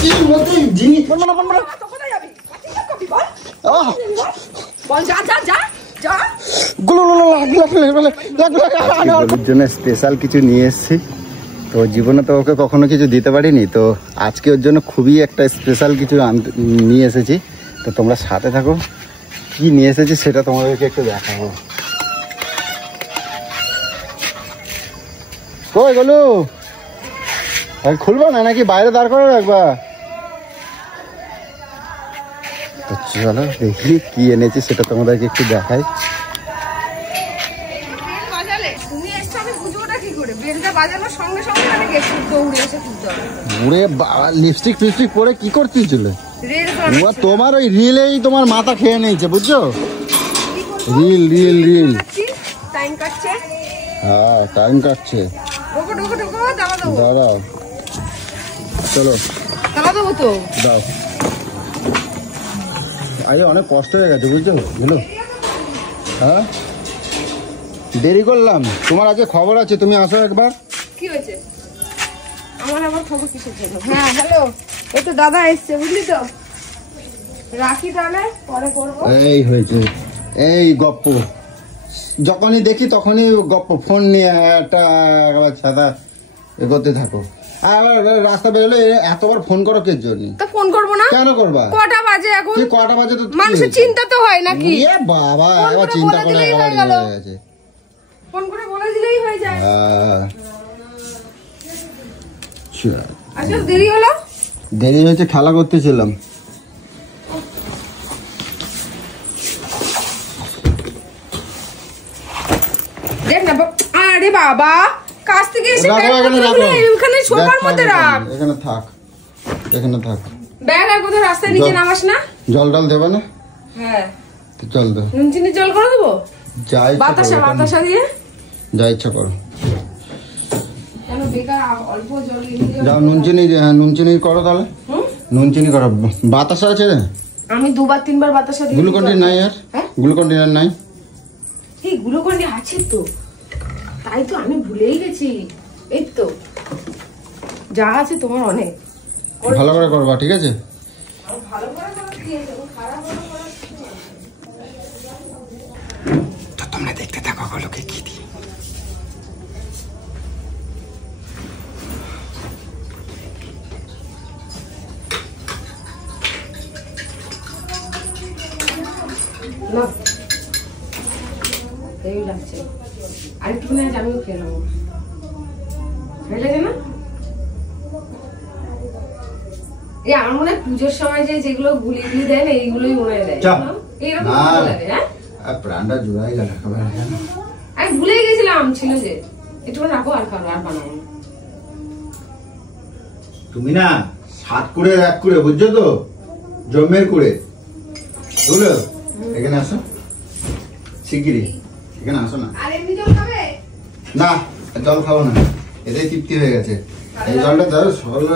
কি মতে জিনিস জন্য স্পেশাল কিছু নিয়ে এসেছি। তো জীবনে তো ওকে কখনো কিছু দিতে পারিনি, তো আজকে ওর জন্য খুবই একটা স্পেশাল কিছু নিয়ে এসেছি। তো তোমরা সাথে থাকো, কি নিয়ে এসেছি সেটা তোমাদেরকে একটু দেখাবো। কই গলু, খুলবো না নাকি বাইরে দাঁড় করে রাখবা? তো চলো দেখি কি এনেছি সেটা তোমাদেরকে একটু দেখাই। লিপস্টিক ফিপস্টিক পরে কি করছিস? তোমার ওই রিলেই তোমার মাথা খেয়ে নিয়েছে, বুঝছো? রিল রিল রিল হ্যাঁ, টাইম কাটছে। দাঁড়াও, চলো দাও। আরে অনেক কষ্ট হয়ে গেছে, বুঝছো? বুঝলো, হ্যাঁ দেরি করলাম। তোমার আজকে খবর আছে, তুমি আসো একবার। কি হয়েছে? আমার আবার খবর কিসের জন্য? হ্যাঁ হ্যালো, এই তো দাদা এসছে, বুঝলি তো। রাখি তাহলে, পরে করবো। এই হয়েছে, এই গপ্প যখনই দেখি তখনই গপ্প, ফোন নিয়ে একটা ছাদা এগোতে থাকো। রাস্তা বেরোলে এতবার ফোন করো কে জন্য? তো ফোন করবো না কেন করবা? কটা বাজে এখন? কটা বাজে তো মানুষের চিন্তা তো হয় নাকি? বাবা আবার চিন্তা করে হয়ে গেছে। ফোন করে বলে দিলেই হয়ে যায়। আচ্ছা দেরি হলো? দেরি হয়েছে, খেলা করতেছিলাম। দেখ না, আরে বাবা কাছ থেকে এসে এখানে সোফার মধ্যে রাখ। এখানে থাক, এখানে থাক। ব্যাগ আর কোথাও রাস্তায় নিচে নামাস না। জল টল দেবে না? হ্যাঁ জল দে। নুন চিনি জল করে দেবো? যাই বাতাসা দিয়ে যা ইচ্ছা করো। কেন বেকার অল্প জল দিয়ে যাও নুন চিনি, নুন চিনি করো তাহলে। নুন চিনি করো। বাতাসা আছে? আমি দুবার তিনবার বাতাসা দিই। গ্লুকন্ডি নাই? আর গ্লুকন্ডি নাই? এই গ্লুকন্ডি আছে তো, তাই তো আমি ভুলেই গেছি। এই তো যা আছে তোমার অনেক। ভালো করে করবা, ঠিক আছে? ভালো করে করো, খারাপ তো তোমরা দেখতে থাকো লোকে কি দিই। লাগছে আর একটু না, আমিও খেয়ে নেবো। ভালো লাগে না? এই আমার মনে হয় পুজোর সময় যেগুলো গুলি গুলি দেয় না, এইগুলোই মনে হয় দেয়। এইরকম ভালো লাগে। হ্যাঁ প্রাণটা জুড়াই গেল। আমি ভুলেই গেছিলাম, ছিল যে একটু রাখো আর খাবো, আর বানাবো। তুমি না 7 কুড়ে 1 কুড়ে, বুঝছো তো? জমের কুড়ে, বুঝলো? এখানে আসো শিগগিরি, এখানে আসো না। আর এমনি জল খাবে না? জল খাবো না, এটাই তৃপ্তি হয়ে গেছে। এই জলটা ধরো সকালে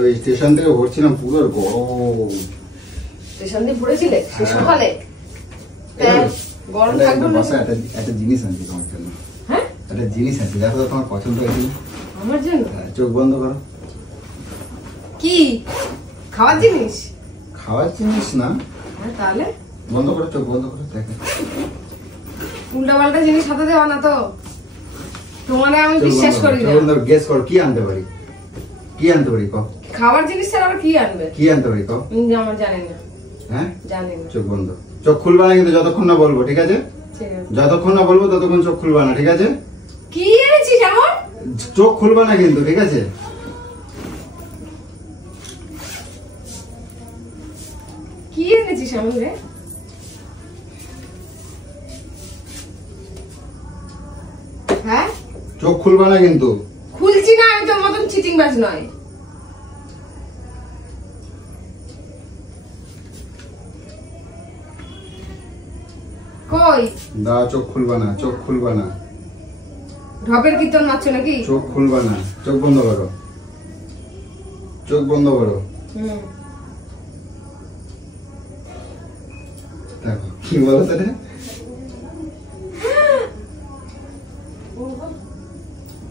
ওই স্টেশন থেকে ভরছিলাম, পুরো গরম। স্টেশন দিয়ে ভরেছিলে সকালে? গরম থাকবে না। একটা জিনিস আনছি তোমার জন্য। হ্যাঁ একটা জিনিস আনছি, দেখো তো তোমার পছন্দ হয়েছিল। আমার জন্য? চোখ বন্ধ করো। কি খাওয়ার জিনিস? খাওয়ার জিনিস না। তাহলে বন্ধ করো, চোখ বন্ধ করো, দেখো। উল্টা পাল্টা জিনিস হাতে দেওয়া না তো? তোমার আমি বিশ্বাস করি না। গেস করো কি আনতে পারি, কি আনতে পারি কও। খাওয়ার জিনিস ছাড়া আর কি আনবে? কি আনতে পারি কও। আমার জানি না। হ্যাঁ জানি না। চোখ বন্ধ, চোখ খুলবা না কিন্তু যতক্ষণ না বলবো, ঠিক আছে? যতক্ষণ না বলবো ততক্ষণ চোখ খুলবা না, ঠিক আছে? কি এনেছিস এমন? চোখ খুলবা না কিন্তু, ঠিক আছে? কি এনেছিস এমন রে? হ্যাঁ চোখ খুলবা না কিন্তু। খুলছি না, আমি তোর মতন চিটিং বাজ নয়। কই দা, চোখ খুলবা না, চোখ খুলবা না। ঢপের কীর্তন মারছো নাকি? চোখ খুলবা না, চোখ বন্ধ করো, চোখ বন্ধ করো। দেখো কি বলো সেটা।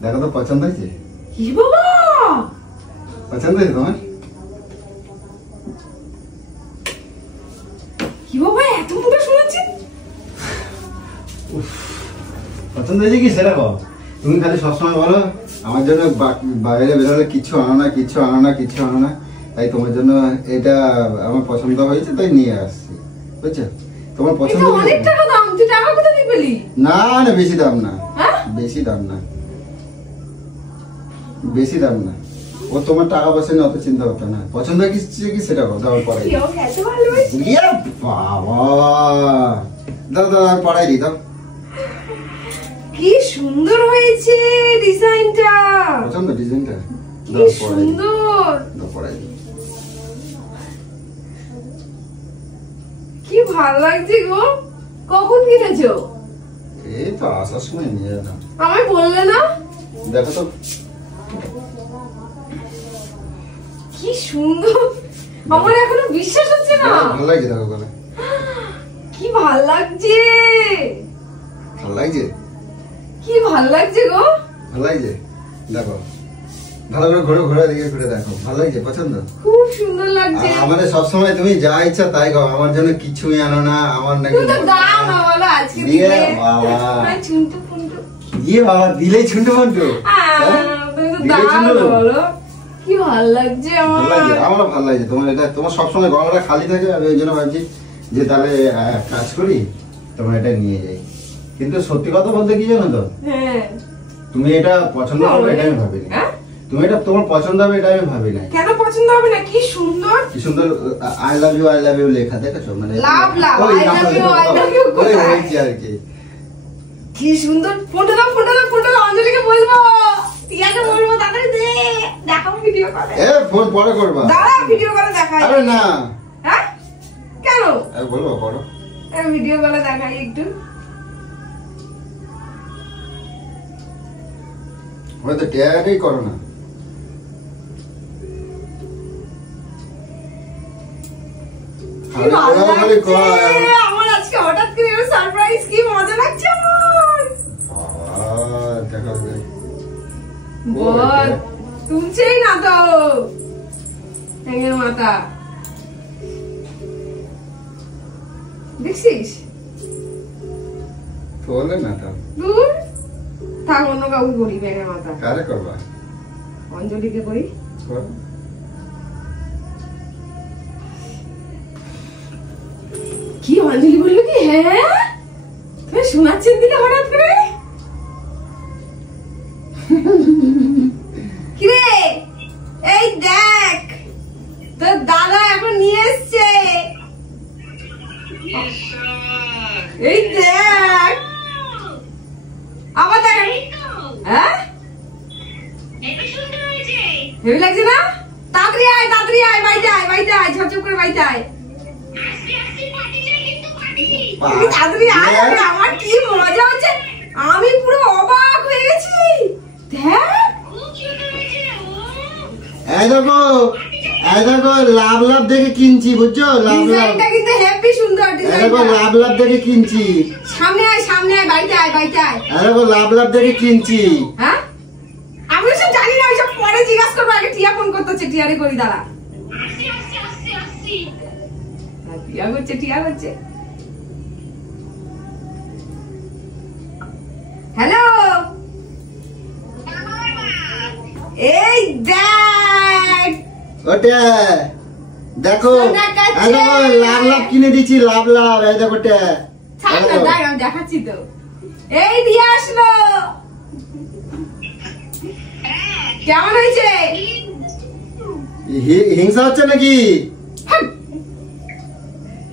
দেখো তো পছন্দ হয়েছে? কি বাবা পছন্দ হয়েছে তোমার? কি বাবা এত মোটা শোনাচ্ছে? পছন্দ হয়েছে কি সেটা বল। তুমি খালি সবসময় বলো আমার জন্য বাইরে বেরোলে কিছু আনো না, কিছু আনো না, কিছু আনো না, তাই তোমার জন্য এটা আমার পছন্দ হয়েছে তাই নিয়ে আসছি, বুঝছো? তোমার পছন্দ এটা অনেক টাকা দাম, তুই টাকা কোথা থেকে পেলি? না না, বেশি দাম না, হ্যাঁ বেশি দাম না, বেশি দাম না। ও তোমার টাকা পয়সা নিয়ে অত চিন্তা করতে না। পছন্দ কি সেটা কথা আমার পড়াই। কি ও এত ভালোবাসি? ইয়ে বাবা, দাও দাও আমি পড়াই দিই, দাও। কি সুন্দর হয়েছে ডিজাইনটা, পছন্দ ডিজাইনটা? কি সুন্দর, দাও পড়াই দিই। কি ভালো লাগছে গো। কখন কিনেছো? এই তো আসার সময় নিয়ে যেতাম। আমায় বললে না? দেখো তো কি সুন্দর, আমার এখনো বিশ্বাস হচ্ছে না। ভালো লাগছে, দেখো বলে কি ভাল লাগছে, ভালো লাগছে, কি ভাল লাগছে গো। ভালো লাগছে, দেখো ভালো করে ঘুরে ঘুরে দিকে ঘুরে দেখো, ভালো লাগছে, পছন্দ? খুব সুন্দর লাগছে। আমাদের সবসময় তুমি যা ইচ্ছা তাই খাও, আমার জন্য কিছুই আনো না। আমার নাকি তুমি তো দাও না বলো আজকে দিয়ে দিলে। বাবা, আর চুনটু ফুনটু দিয়ে বাবা দিলেই ছুন্টু মন্টু। তুমি তো দাও না বলো। কি ভাল লাগছে ভালো লাগছে, আমার। আমারও ভালো লাগছে। তোমার এটা, তোমার সবসময় গলাটা খালি থাকে, আমি ওই জন্য ভাবছি যে তাহলে কাজ করি তোমার এটা নিয়ে যাই। কিন্তু সত্যি কথা বলতে কি জানো তো, হ্যাঁ তুমি এটা পছন্দ হবে এটা আমি ভাবিনি। হ্যাঁ? তুমি এটা তোমার পছন্দ হবে এটা আমি ভাবি নাই। কেন পছন্দ হবে না? কি সুন্দর, কি সুন্দর আই লাভ ইউ লেখা, দেখেছো? মানে লাভ লাভ ওই আই লাভ ইউ ওই হয়েছে আর কি। কি সুন্দর। ফটো দাও ফটো দাও ফটো দাও, অঞ্জলিকে বলবো, টিয়াকে বলবো তাড়াতাড়ি দে, দেখাবো ভিডিও করে। ফোন পরে করবা। দাঁড়া ভিডিও করে দেখাই। আরে না, হ্যাঁ কেন? বলবো করো, ভিডিও করে দেখাই একটু। হয়তো টেয়ারই করো না। কি ভালো লাগছে, আমার আজকে হঠাৎ করে সারপ্রাইজ, কি মজা লাগছে আমার। দেখাবে বল তুলছেই না তো ঠ্যাঙের মাথা, দেখছিস? বলে না তো, দূর থাক, অন্য কাউকে করি ব্যাঙের মাথা। কারে করবা? অঞ্জলিকে করি। করো। কি অঞ্জলি বললো কি? হ্যাঁ তুমি শোনাচ্ছেন দিলে হঠাৎ করে? কিরে এই দেখ তোর দাদা এখন নিয়ে এসছে, এই দেখ আবার দেখ। হ্যাঁ হেভি লাগছে না? তাড়াতাড়ি আয় বাড়িতে আয়, বাড়িতে আয়, ঝপঝপ করে বাড়িতে আয়। তাড়াতাড়ি আয়, আমার কি মজা হচ্ছে, আমি পুরো অবাক হয়ে গেছি। দেখ এই দেখো, এই দেখো লাভ লাভ দেখে কিনছি, বুঝছো? লাভ লাভ, ডিজাইনটা কিন্তু হেভি সুন্দর এই দেখো ডিজাইনটা। লাভ লাভ দেখে কিনছি। সামনে আয় বাড়িতে আয়, বাড়িতে আয়। এই দেখো লাভ লাভ দেখে কিনছি। হ্যাঁ আমি সব জানি না, ওইসব পরে জিজ্ঞাসা করবো, আগে টিয়া ফোন করতেছে, টিয়ারে করি দাঁড়া। টিয়া করছে। হ্যালো এই দেখ ওটা দেখো, এই দেখো লাভ লাভ কিনে দিচ্ছি, লাভ লাভ, এই দেখো ওটা। থাক না, দেখ আমি দেখাচ্ছি তো। এই দিয়ে আসলো, কেমন হয়েছে? হিংসা হচ্ছে নাকি?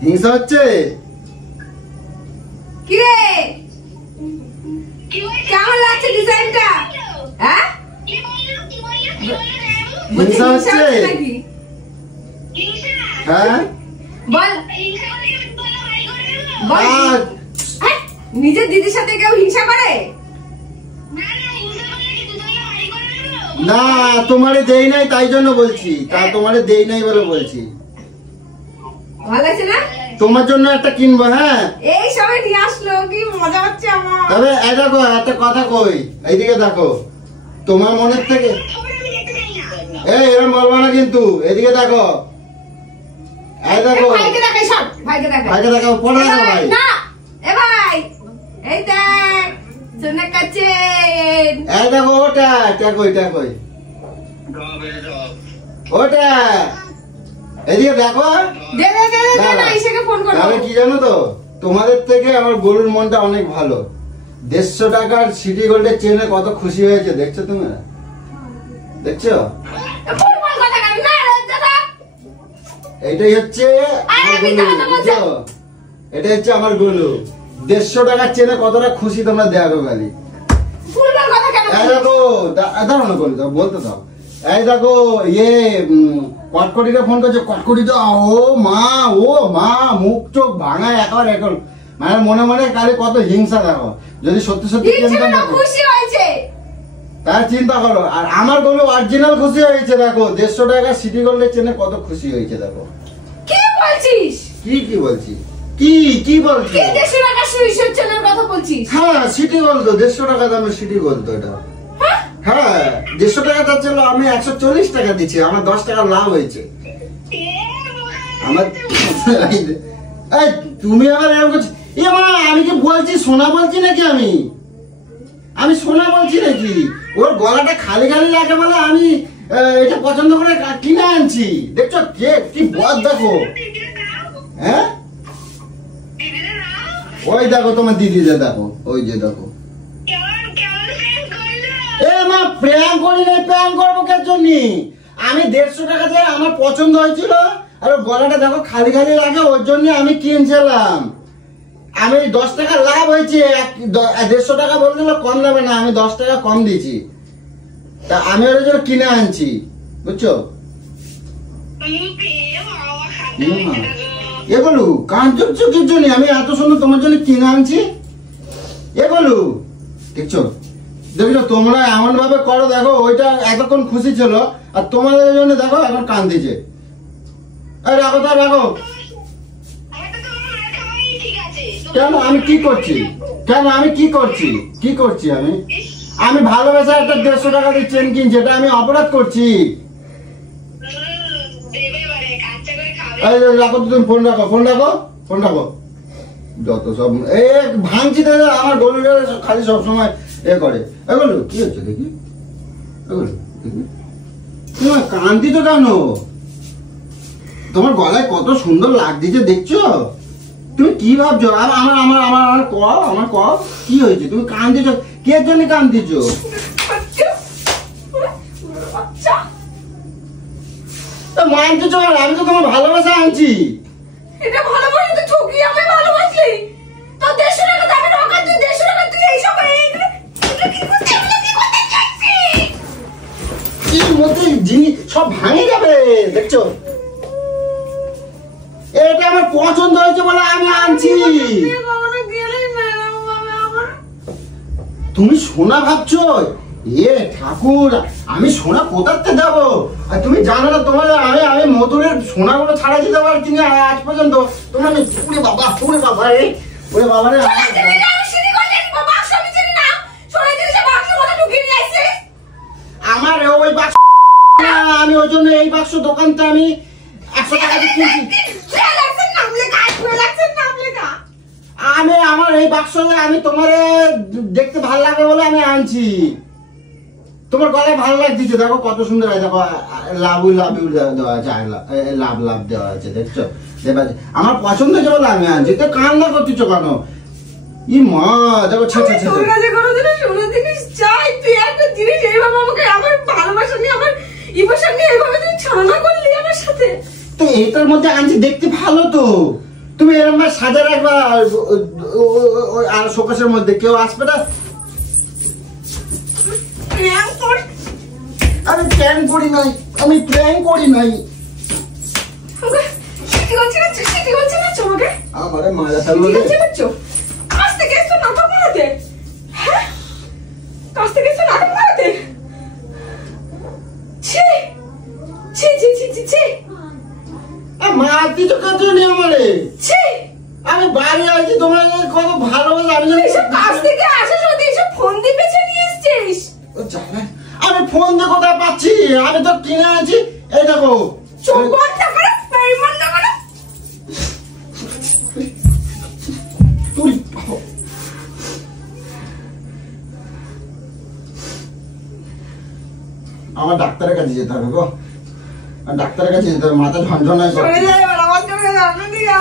হিংসা হচ্ছে? কিরে কেমন লাগছে ডিজাইনটা? হ্যাঁ হিংসা হচ্ছে নাকি? হ্যাঁ বল বল, নিজের দিদির সাথে কেউ হিংসা করে? না তোমারে দেই নাই তাই জন্য বলছি, তা তোমারে দেই নাই বলে বলছি। ভালো লাগছে না? তোমার জন্য একটা কিনবো। হ্যাঁ এই সবাই নিয়ে আসলো, কি মজা হচ্ছে আমার। তবে এই দেখো একটা কথা কই, এইদিকে দেখো, তোমার মনের থেকে এরকম বলবো না কিন্তু, এদিকে দেখো, এই দেখো ভাইকে দেখাই, সব ভাইকে দেখাই, ভাইকে দেখো, পড়ে দেখো ভাই। না এ ভাই, এই দেখ সোনা কাছে, এই দেখো ওটা, কই ওটা, এদিকে দেখো। দে না, ইসেকে ফোন করো। আমি কি জানো তো, তোমাদের থেকে আমার গরুর মনটা অনেক ভালো। 150 টাকার সিটি গোল্ডের চেনে কত খুশি হয়েছে, দেখছো তুমি? দেখছো? এইটাই হচ্ছে আমার গরু, বুঝছো? এটাই হচ্ছে আমার গরু। 150 টাকার চেনে কতটা খুশি তোমরা দেখো খালি। এই দেখো, দাঁড়াও না বলতে, বলতে দাও। এই দেখো, কটকটিকে ফোন করছে, কটকটিটা ও মা মুখ চোখ ভাঙা একবার এখন, মানে মনে মনে কালে কত হিংসা দেখো। যদি সত্যি সত্যি খুশি হয়েছে তার চিন্তা করো। আর আমার গরু অরিজিনাল খুশি হয়েছে দেখো, 150 টাকা সিটি গোল্ডের চেনে কত খুশি হয়েছে দেখো। কি বলছিস? কি বলছি? কি বলছিস? 150 টাকা সুইসের চেনের কথা বলছিস? হ্যাঁ, সিটি গোল্ড তো 150 টাকা দামের সিটি গোল্ড তো এটা। হ্যাঁ, 150 টাকা তার ছিল, আমি 140 টাকা দিচ্ছি, আমার 10 টাকা লাভ হয়েছে আমার। এই তুমি আবার এরকম করছো? আমি কি বলছি, সোনা বলছি নাকি? আমি সোনা বলছি নাকি? ওর গলাটা খালি লাগে বলে আমি এটা পছন্দ করে কিনে আনছি। দেখছো কি বদ দেখো। হ্যাঁ, ওই দেখো তোমার দিদিদের দেখো, ওই যে দেখো। প্র্যাঙ্ক করি নাই, প্র্যাঙ্ক করবো কার জন্য? আমি 150 টাকা দিয়ে আমার পছন্দ হয়েছিল, আর গলাটা দেখো খালি লাগে, ওর জন্য আমি কিনছিলাম। আমি 10 টাকা লাভ হয়েছে, 150 টাকা বলে দিল কম দামে না, আমি 10 টাকা কম দিয়েছি, তা আমি ওর জন্য কিনে আনছি, বুঝছো? এ বলু কাঁদছো কির জন্য? আমি এত সুন্দর তোমার জন্য কিনে আনছি। এ বলু দেখছো তোমরা এমন ভাবে করো, দেখো ওইটা এতক্ষণ খুশি ছিল, আর তোমাদের জন্য দেখো এখন কান্দিছে। রাখো তা রাখো। কেন আমি কি করছি? আমি ভালোবাসা একটা 150 টাকা দিয়ে চেন কিনছি, এটা আমি অপরাধ করছি। রাখো তুমি, ফোন রাখো। যত সব ভাঙছি দাদা, আমার গরুটা খালি সবসময় করে। এগুলো কি হচ্ছে দেখি, তোমার কান্দি তো কেন? তোমার গলায় কত সুন্দর লাগছে দেখছো? তুমি কি ভাবছো? আমার কি হয়েছে? তুমি কান্দিছ কে জন্য? কান্দিছ মানতে চল, আমি তো তোমার ভালোবাসা আনছি। এটা ভালোবাসা তো ঠকি, আমি ভালোবাসি তো 150 টাকা দামে টাকা, তুই 150 টাকা তুই এই সব জিনিস সব ভাঙে যাবে, দেখছো? এটা আমার পছন্দ হয়েছে বলে আমি আনছি। তুমি সোনা ভাবছো? ঠাকুর, আমি সোনা কোথাতে দেবো? আর তুমি জানো না তোমার আমি মধুরের সোনাগুলো ছাড়া দিতে পারি তুমি আজ পর্যন্ত। তোমার বাবা রে আমার ওই বাক্স, আমি ওই জন্য এই বাক্স দোকানটা আমি 100 টাকা দিয়ে কিনছি। আমি আমার এই বাক্স আমি তোমার দেখতে ভালো লাগে বলে আমি আনছি। তোমার গলায় ভালো লাগছে, দেখো কত সুন্দর, দেখো লাভ দেওয়া আছে, লাভ দেওয়া আছে, দেখছো? আমার পছন্দ হয়েছে বলে আমি আনছি, তো কান্না করতেছ কেন? ই মা দেখো, তো এটার মধ্যে আনছি, দেখতে ভালো তো। তুমি এরকম সাজা রাখবা আর শোকেসের মধ্যে, কেউ আসবে না। আমি প্ল্যান করি নাই। আমারে মারা ফেললো রে। মারতি তো কাজ নেই আমারে। আমি বাড়ি আছি, তোমার কত ভালোবাসা। আমি কাছ থেকে আসিস, ফোন দিয়ে পেছনে নিয়ে এসছিস। আমি ফোন দিয়ে কোথায় পাচ্ছি? আমি তো কিনে আছি। এই দেখো চোখ বন্ধ করো, এই বন্ধ করো। আমার ডাক্তারের কাছে যেতে হবে গো, ডাক্তারের কাছে যেতে হবে, মাথা ঝনঝনায় করছে।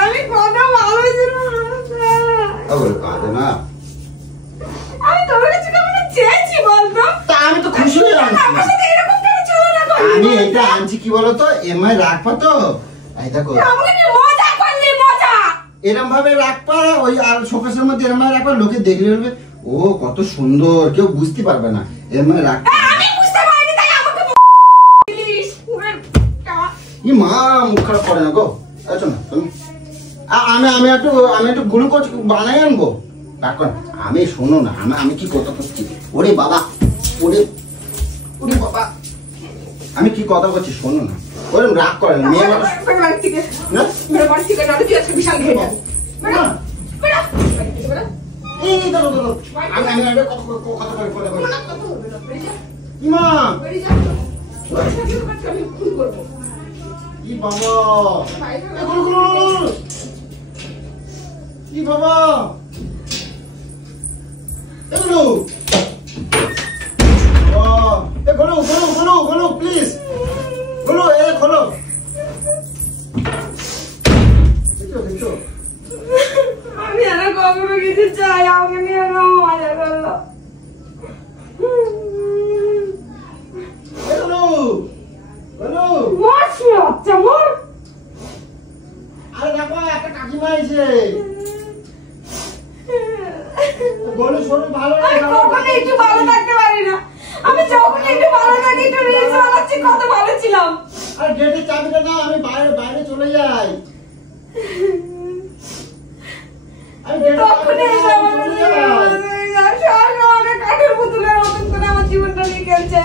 আমি কথা ভালো ছিল না, আমি তোমার কাছে কেমন চেয়েছি বলতো? তা আমি তো খুশি হয়ে আনছি। আমি এটা আনছি কি বলতো, এমআই রাখবা তো, এই দেখো এরম ভাবে রাখবা, ওই আর শোকেসের মধ্যে এরম ভাবে রাখবা, লোকে দেখলে বলবে ও কত সুন্দর, কেউ বুঝতে পারবে না। এমআই রাখবা ই মা, মুখ খারাপ করে না গো। আচ্ছা না তুমি, আমি একটু গ্লুকোজ বানাই আনবো। এখন আমি শোনো না, আমি কি কথা করছি, ওরে বাবা, ওরে ওরে বাবা, আমি কি কথা বলছি শোনো না। ওরকম রাগ করে না, মেয়ে মানুষ না। এই ধরো ধরো, আমি কথা বলে ইমা কি বাবা, কি বাবা, এগুলো খোলো প্লিজ, খোলো, খোলো। দেখছো আমি আর কখনো কিছু চাই, আমাকে নিয়ে মজা করলো। আরে দেখো একটা কাকিমা এসে বলো শরীর ভালো না, একটু ভালো থাকতে পারি না। আমি যখন একটু ভালো থাকি, একটু রিলস বানাচ্ছি, কত ভালো ছিলাম। আরে গেটের চাবিটা দাও, আমি বাইরে চলে যাই। কাঠের পুতুলের মতন করে আমার জীবনটা নিয়ে খেলছে।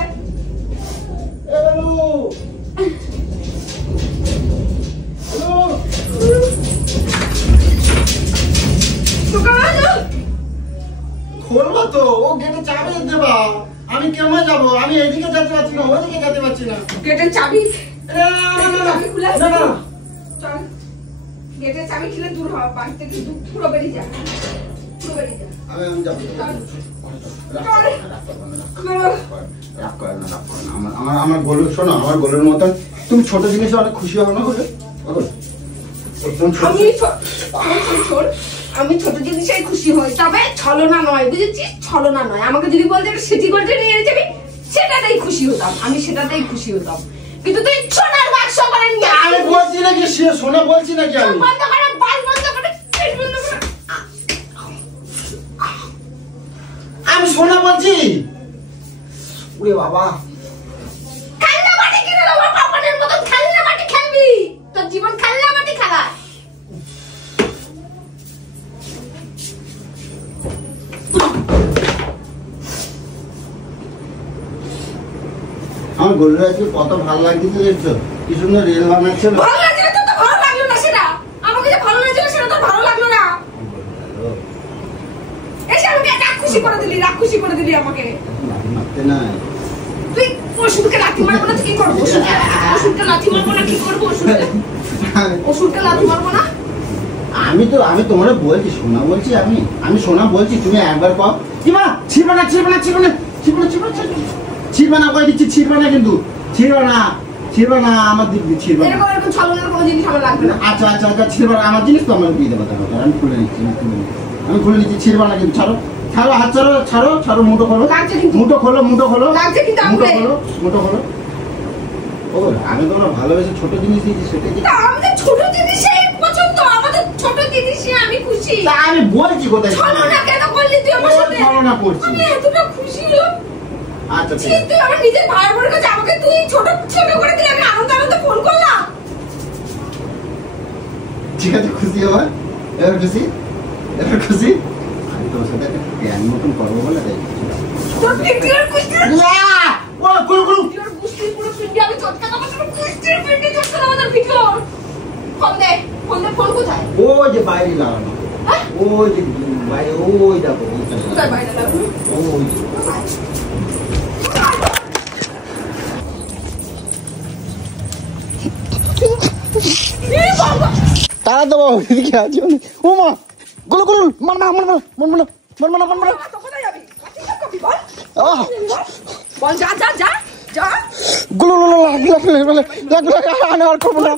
খোলবা তো, ও গেটে চাবি দেবা। আমি কেমন যাবো? আমি এদিকে যেতে পারছি না, ওদিকে যেতে পারছি না। গেটের চাবি না, গেটের চাবি খুলে দূর হওয়া, বাড়ি থেকে পুরো বেরিয়ে যা, পুরো বেরিয়ে যা। আমি যাবো। আমার গরু শোনো, আমার গরুর মতন তুমি ছোট জিনিসে অনেক খুশি হবে না? আমি ছোট জিনিসে খুশি হই, তবে ছলনা নয়, বুঝেছিস? ছলনা নয়। আমাকে যদি বলতে সিটি গোল্ডে নিয়ে যাবি, সেটাতেই খুশি হতাম, আমি সেটাতেই খুশি হতাম। কিন্তু তুই সোনার বাক্স করে নিয়ে আমি বলছি নাকি সোনা বলছি নাকি? আমি বন্ধ করে, বাল বন্ধ করে, পেট বন্ধ করে। আমি সোনা বলছি? ওরে বাবা, খেলনা মাটি কিনে দেবো, পাপানের মতন খেলনা মাটি খেলবি, তোর জীবন খেলনা মাটি খেলা। আমার গরুর আজকে কত ভালো লাগতেছে, দেখছো কি সুন্দর রেল বানাচ্ছে। ভালো লাগছে তো, ভালো লাগলো না সেটা, আমাকে যে ভালো লাগছে সেটা তো ভালো লাগলো না। এসে আমাকে রাগ খুশি করে দিলি আমাকে। মারতে নাই তুই ওষুধকে লাথি মারবো না, কি করবো? ওষুধকে লাথি মারবো না, কি করবো? ওষুধকে লাথি মারবো না। আমি তোমার বলছি সোনা বলছি, আমি সোনা বলছি, তুমি একবার কও কিমা ছিড়বা না কই দিচ্ছি, ছিড়বা না কিন্তু, ছিড়বা না আমার দিদি, ছিড়বা না। এরকম ছলনার কোনো জিনিস আমার লাগবে না। আচ্ছা ছিড়বা না আমার জিনিস তো আমার দিয়ে দেবো। আমি খুলে নিচ্ছি, ছিড়বা না কিন্তু। ছাড়ো হাত, ছাড়ো, মুঠো খোলো, লাগছে কিন্তু মুঠো খোলো। ও আমি তোমার ভালোবেসে ছোট জিনিস দিয়েছি, সেটাই আমাদের ছোট জিনিসই পছন্দ, আমাদের ছোট জিনিসে আমি খুশি। তা আমি বলছি কোথায় ছলনা কেন করলি তুই আমার সাথে? ছলনা করছি, আমি এতটা খুশি হলাম। আচ্ছা ঠিক আছে, তুই আমার নিজের ভাই বোনের কাছে আমাকে তুই ছোট করে দিলে, আমি আনন্দে ফোন করলাম। ঠিক আছে, খুশি হবার এবার খুশি আমি তোমার সাথে একটা প্ল্যান মতন করবো বলে তাই। ওই যে বাইরে লাগানো, ওই যে বাইরে, ওই দেখো, ওই হাত দেবো এদিকে আছে ও মা গুলো গুলো মার না মার না মার না মার না মার না তো কোথায় যাবি কবি বল আহ বল যা যা যা যা গুলো লাগ লাগ লাগ লাগ আর করবো না